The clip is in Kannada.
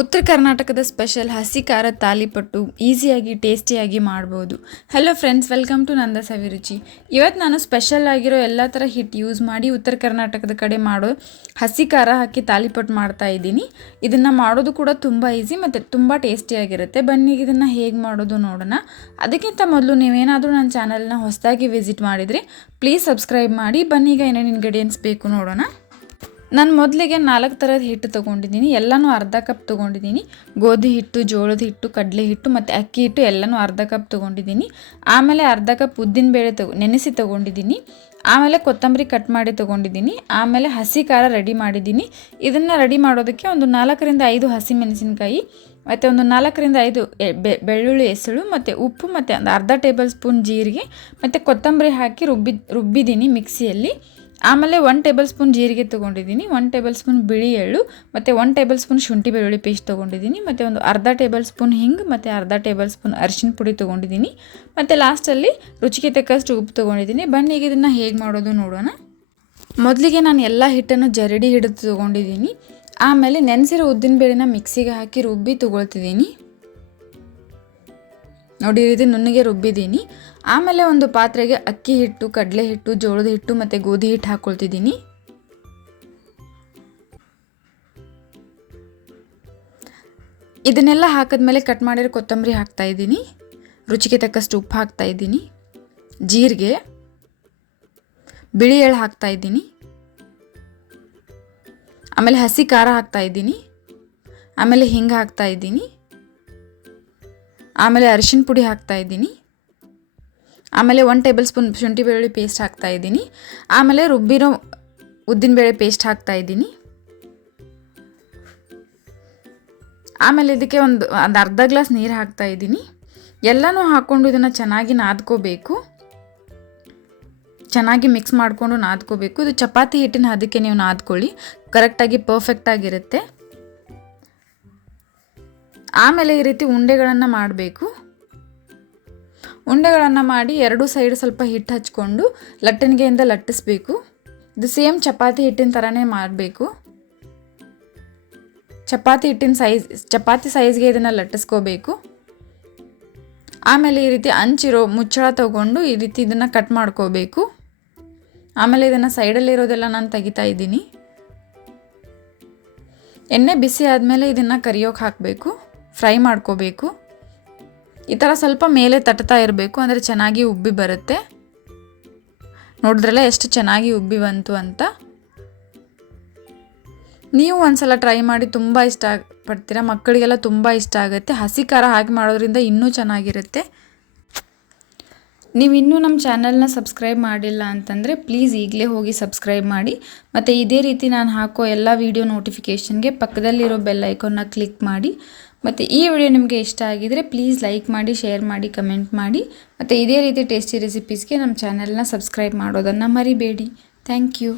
ಉತ್ತರ ಕರ್ನಾಟಕದ ಸ್ಪೆಷಲ್ ಹಸಿ ಖಾರ ತಾಲಿಪಟ್ಟು ಈಸಿಯಾಗಿ ಟೇಸ್ಟಿಯಾಗಿ ಮಾಡ್ಬೋದು. ಹಲೋ ಫ್ರೆಂಡ್ಸ್, ವೆಲ್ಕಮ್ ಟು ನಂದಾ ಸವಿರುಚಿ. ಇವತ್ತು ನಾನು ಸ್ಪೆಷಲ್ ಆಗಿರೋ ಎಲ್ಲ ಥರ ಹಿಟ್ಟು ಯೂಸ್ ಮಾಡಿ ಉತ್ತರ ಕರ್ನಾಟಕದ ಕಡೆ ಮಾಡೋ ಹಸಿ ಖಾರ ಹಾಕಿ ತಾಲಿಪಟ್ಟು ಮಾಡ್ತಾ ಇದ್ದೀನಿ. ಇದನ್ನು ಮಾಡೋದು ಕೂಡ ತುಂಬ ಈಸಿ ಮತ್ತು ತುಂಬ ಟೇಸ್ಟಿಯಾಗಿರುತ್ತೆ. ಬನ್ನಿ ಇದನ್ನು ಹೇಗೆ ಮಾಡೋದು ನೋಡೋಣ. ಅದಕ್ಕಿಂತ ಮೊದಲು ನೀವೇನಾದರೂ ನನ್ನ ಚಾನಲ್ನ ಹೊಸದಾಗಿ ವಿಸಿಟ್ ಮಾಡಿದರೆ ಪ್ಲೀಸ್ ಸಬ್ಸ್ಕ್ರೈಬ್ ಮಾಡಿ. ಬನ್ನಿ ಈಗ ಏನೇನು ಇಂಗ್ರೀಡಿಯೆಂಟ್ಸ್ ಬೇಕು ನೋಡೋಣ. ನಾನು ಮೊದಲಿಗೆ 4 ಥರದ ಹಿಟ್ಟು ತೊಗೊಂಡಿದ್ದೀನಿ. ಎಲ್ಲನೂ ಅರ್ಧ ಕಪ್ ತೊಗೊಂಡಿದ್ದೀನಿ. ಗೋಧಿ ಹಿಟ್ಟು, ಜೋಳದ ಹಿಟ್ಟು, ಕಡಲೆ ಹಿಟ್ಟು ಮತ್ತು ಅಕ್ಕಿ ಹಿಟ್ಟು ಎಲ್ಲನೂ ಅರ್ಧ ಕಪ್ ತೊಗೊಂಡಿದ್ದೀನಿ. ಆಮೇಲೆ ಅರ್ಧ ಕಪ್ ಉದ್ದಿನಬೇಳೆ ನೆನೆಸಿ ತೊಗೊಂಡಿದ್ದೀನಿ. ಆಮೇಲೆ ಕೊತ್ತಂಬರಿ ಕಟ್ ಮಾಡಿ ತೊಗೊಂಡಿದ್ದೀನಿ. ಆಮೇಲೆ ಹಸಿ ಖಾರ ರೆಡಿ ಮಾಡಿದ್ದೀನಿ. ಇದನ್ನು ರೆಡಿ ಮಾಡೋದಕ್ಕೆ ಒಂದು 4 ರಿಂದ 5 ಹಸಿಮೆಣಸಿನಕಾಯಿ ಮತ್ತು ಒಂದು 4 ರಿಂದ 5 ಬೆಳ್ಳುಳ್ಳಿ ಎಸಳು ಮತ್ತು ಉಪ್ಪು ಮತ್ತು ಒಂದು ಅರ್ಧ ಟೇಬಲ್ ಸ್ಪೂನ್ ಜೀರಿಗೆ ಮತ್ತು ಕೊತ್ತಂಬರಿ ಹಾಕಿ ರುಬ್ಬಿದ್ದೀನಿ ಮಿಕ್ಸಿಯಲ್ಲಿ. ಆಮೇಲೆ 1 ಟೇಬಲ್ ಸ್ಪೂನ್ ಜೀರಿಗೆ ತೊಗೊಂಡಿದ್ದೀನಿ, 1 ಟೇಬಲ್ ಸ್ಪೂನ್ ಬಿಳಿ ಎಳ್ಳು ಮತ್ತು 1 ಟೇಬಲ್ ಸ್ಪೂನ್ ಶುಂಠಿ ಬೆಳ್ಳುಳ್ಳಿ ಪೇಸ್ಟ್ ತೊಗೊಂಡಿದ್ದೀನಿ ಮತ್ತು ಒಂದು ಅರ್ಧ ಟೇಬಲ್ ಸ್ಪೂನ್ ಹಿಂಗು ಮತ್ತು ಅರ್ಧ ಟೇಬಲ್ ಸ್ಪೂನ್ ಅರಿಶಿನ ಪುಡಿ ತೊಗೊಂಡಿದ್ದೀನಿ ಮತ್ತು ಲಾಸ್ಟಲ್ಲಿ ರುಚಿಗೆ ತಕ್ಕಷ್ಟು ಉಪ್ಪು ತೊಗೊಂಡಿದ್ದೀನಿ. ಬನ್ನಿ ಈಗ ಇದನ್ನು ಹೇಗೆ ಮಾಡೋದು ನೋಡೋಣ. ಮೊದಲಿಗೆ ನಾನು ಎಲ್ಲ ಹಿಟ್ಟನ್ನು ಜರಡಿ ಹಿಡಿದು ತೊಗೊಂಡಿದ್ದೀನಿ. ಆಮೇಲೆ ನೆನೆಸಿರೋ ಉದ್ದಿನಬೇಳೆನ ಮಿಕ್ಸಿಗೆ ಹಾಕಿ ರುಬ್ಬಿ ತೊಗೊಳ್ತಿದ್ದೀನಿ. ನೋಡಿ, ಈ ರೀತಿ ನುಣ್ಣಗೆ ರುಬ್ಬಿದ್ದೀನಿ. ಆಮೇಲೆ ಒಂದು ಪಾತ್ರೆಗೆ ಅಕ್ಕಿ ಹಿಟ್ಟು, ಕಡಲೆ ಹಿಟ್ಟು, ಜೋಳದ ಹಿಟ್ಟು ಮತ್ತು ಗೋಧಿ ಹಿಟ್ಟು ಹಾಕ್ಕೊಳ್ತಿದ್ದೀನಿ. ಇದನ್ನೆಲ್ಲ ಹಾಕಿದ್ಮೇಲೆ ಕಟ್ ಮಾಡಿರೋ ಕೊತ್ತಂಬರಿ ಹಾಕ್ತಾಯಿದ್ದೀನಿ. ರುಚಿಗೆ ತಕ್ಕಷ್ಟು ಉಪ್ಪು ಹಾಕ್ತಾಯಿದ್ದೀನಿ. ಜೀರಿಗೆ, ಬಿಳಿ ಎಳ್ಳು ಹಾಕ್ತಾಯಿದ್ದೀನಿ. ಆಮೇಲೆ ಹಸಿ ಖಾರ ಹಾಕ್ತಾಯಿದ್ದೀನಿ. ಆಮೇಲೆ ಹಿಂಗೆ ಹಾಕ್ತಾಯಿದ್ದೀನಿ. ಆಮೇಲೆ ಅರಿಶಿನ ಪುಡಿ ಹಾಕ್ತಾಯಿದ್ದೀನಿ. ಆಮೇಲೆ 1 ಟೇಬಲ್ ಸ್ಪೂನ್ ಶುಂಠಿ ಬೆಳ್ಳುಳ್ಳಿ ಪೇಸ್ಟ್ ಹಾಕ್ತಾಯಿದ್ದೀನಿ. ಆಮೇಲೆ ರುಬ್ಬಿರೋ ಉದ್ದಿನಬೇಳೆ ಪೇಸ್ಟ್ ಹಾಕ್ತಾಯಿದ್ದೀನಿ. ಆಮೇಲೆ ಇದಕ್ಕೆ ಒಂದು ಅರ್ಧ ಗ್ಲಾಸ್ ನೀರು ಹಾಕ್ತಾಯಿದ್ದೀನಿ. ಎಲ್ಲನೂ ಹಾಕ್ಕೊಂಡು ಇದನ್ನು ಚೆನ್ನಾಗಿ ನಾದ್ಕೋಬೇಕು. ಚೆನ್ನಾಗಿ ಮಿಕ್ಸ್ ಮಾಡಿಕೊಂಡು ನಾದ್ಕೋಬೇಕು. ಇದು ಚಪಾತಿ ಹಿಟ್ಟಿನ ಅದಕ್ಕೆ ನೀವು ನಾದ್ಕೊಳ್ಳಿ, ಕರೆಕ್ಟಾಗಿ ಪರ್ಫೆಕ್ಟಾಗಿರುತ್ತೆ. ಆಮೇಲೆ ಈ ರೀತಿ ಉಂಡೆಗಳನ್ನು ಮಾಡಬೇಕು. ಉಂಡೆಗಳನ್ನು ಮಾಡಿ 2 ಸೈಡ್ ಸ್ವಲ್ಪ ಹಿಟ್ಟು ಹಚ್ಕೊಂಡು ಲಟ್ಟಣಿಗೆಯಿಂದ ಲಟ್ಟಿಸ್ಬೇಕು. ಇದು ಸೇಮ್ ಚಪಾತಿ ಹಿಟ್ಟಿನ ಥರನೇ ಮಾಡಬೇಕು. ಚಪಾತಿ ಸೈಜ್ಗೆ ಇದನ್ನು ಲಟ್ಟಿಸ್ಕೋಬೇಕು. ಆಮೇಲೆ ಈ ರೀತಿ ಹಂಚಿರೋ ಮುಚ್ಚಳ ತೊಗೊಂಡು ಈ ರೀತಿ ಇದನ್ನು ಕಟ್ ಮಾಡ್ಕೋಬೇಕು. ಆಮೇಲೆ ಇದನ್ನು ಸೈಡಲ್ಲಿರೋದೆಲ್ಲ ನಾನು ತೆಗಿತಾ ಇದ್ದೀನಿ. ಎಣ್ಣೆ ಬಿಸಿ ಆದಮೇಲೆ ಇದನ್ನು ಕರಿಯೋಕೆ ಹಾಕಬೇಕು, ಫ್ರೈ ಮಾಡ್ಕೋಬೇಕು. ಈ ಥರ ಸ್ವಲ್ಪ ಮೇಲೆ ತಟ್ತಾ ಇರಬೇಕು, ಅಂದರೆ ಚೆನ್ನಾಗಿ ಉಬ್ಬಿ ಬರುತ್ತೆ. ನೋಡಿದ್ರಲ್ಲ ಎಷ್ಟು ಚೆನ್ನಾಗಿ ಉಬ್ಬಿ ಬಂತು ಅಂತ. ನೀವು ಒಂದ್ಸಲ ಟ್ರೈ ಮಾಡಿ, ತುಂಬ ಇಷ್ಟ ಪಡ್ತೀರಾ. ಮಕ್ಕಳಿಗೆಲ್ಲ ತುಂಬ ಇಷ್ಟ ಆಗುತ್ತೆ. ಹಸಿ ಖಾರ ಹಾಕಿ ಮಾಡೋದ್ರಿಂದ ಇನ್ನೂ ಚೆನ್ನಾಗಿರುತ್ತೆ. ನೀವು ಇನ್ನೂ ನಮ್ಮ ಚಾನಲ್ನ ಸಬ್ಸ್ಕ್ರೈಬ್ ಮಾಡಿಲ್ಲ ಅಂತಂದರೆ ಪ್ಲೀಸ್ ಈಗಲೇ ಹೋಗಿ ಸಬ್ಸ್ಕ್ರೈಬ್ ಮಾಡಿ. ಮತ್ತು ಇದೇ ರೀತಿ ನಾನು ಹಾಕೋ ಎಲ್ಲ ವೀಡಿಯೋ ನೋಟಿಫಿಕೇಷನ್ಗೆ ಪಕ್ಕದಲ್ಲಿರೋ ಬೆಲ್ ಐಕಾನ್ನ ಕ್ಲಿಕ್ ಮಾಡಿ. ಮತ್ತು ಈ ವಿಡಿಯೋ ನಿಮಗೆ ಇಷ್ಟ ಆಗಿದರೆ ಪ್ಲೀಸ್ ಲೈಕ್ ಮಾಡಿ, ಶೇರ್ ಮಾಡಿ, ಕಮೆಂಟ್ ಮಾಡಿ. ಮತ್ತು ಇದೇ ರೀತಿ ಟೇಸ್ಟಿ ರೆಸಿಪೀಸ್ಗೆ ನಮ್ಮ ಚಾನಲ್ನ ಸಬ್ಸ್ಕ್ರೈಬ್ ಮಾಡೋದನ್ನು ಮರಿಬೇಡಿ. Thank you.